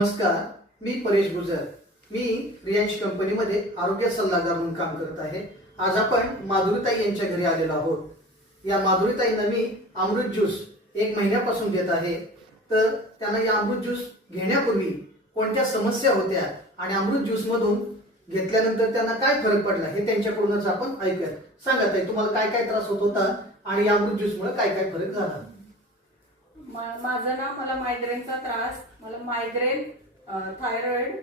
नमस्कार, मी परेश गुजर. मी रियांश कंपनीमध्ये आरोग्य सल्लागार म्हणून काम करत आहे. आज आपण माधुरीताई यांच्या घरी आलेलो आहोत. या माधुरीताईंना मी अमृत ज्यूस 1 महिन्यापासून देत आहे. तर त्यांना या अमृत ज्यूस घेण्यापूर्वी कोणत्या समस्या होत्या आणि अमृत ज्यूस मधून घेतल्यानंतर त्यांना काय फरक पडला हे त्यांच्याकडूनच आपण ऐकूया. सांगा ताई, तुम्हाला काय काय त्रास होत होता आणि या अमृत ज्यूस मुळे काय काय फरक झाला? माझा ना मला मायग्रेनचा त्रास, मला मायग्रेन, थायरॉइड,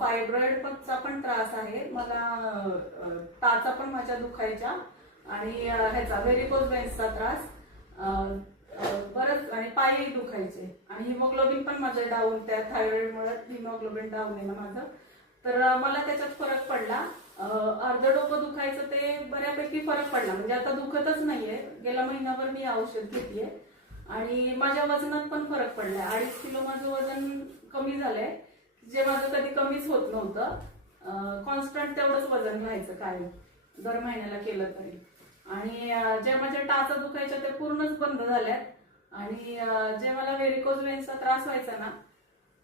फायब्रॉइडचा पण त्रास आहे. मला टाचा पण माझ्या दुखायच्या आणि ह्याचा व्हेरिकोज वेन्सचा त्रास बरंच, आणि पायही दुखायचे आणि हिमोग्लोबिन पण माझं डाऊन, त्या थायरॉइडमुळे हिमोग्लोबिन डाऊन आहे ना माझं. तर मला त्याच्यात फरक पडला. अर्ध डोकं दुखायचं ते बऱ्यापैकी फरक पडला, म्हणजे आता दुखतच नाहीये. गेल्या महिनाभर मी औषध घेतलीये आणि माझ्या वजनात पण फरक पडलाय. 2.5 किलो माझं वजन कमी झालंय, जे माझं कधी कमीच होत नव्हतं. कॉन्स्टंट तेवढंच वजन राहायचं कायम, दर महिन्याला केलं तरी. आणि ज्या माझ्या टाचा दुखायच्या ते पूर्णच बंद झाल्यात. आणि जे मला व्हेरिकोज वेन्सचा त्रास व्हायचा ना,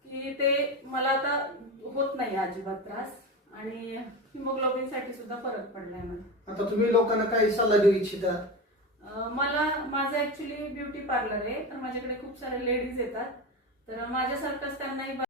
की ते मला आता होत नाही अजिबात त्रास. आणि हिमोग्लोबिन साठी सुद्धा फरक पडलाय मला. आता तुम्ही लोकांना काही सल्ला देऊ इच्छिता? माझं ऍक्च्युली ब्युटी पार्लर आहे, तर माझ्याकडे खूप सारे लेडीज येतात. तर माझ्यासारखंच त्यांनाही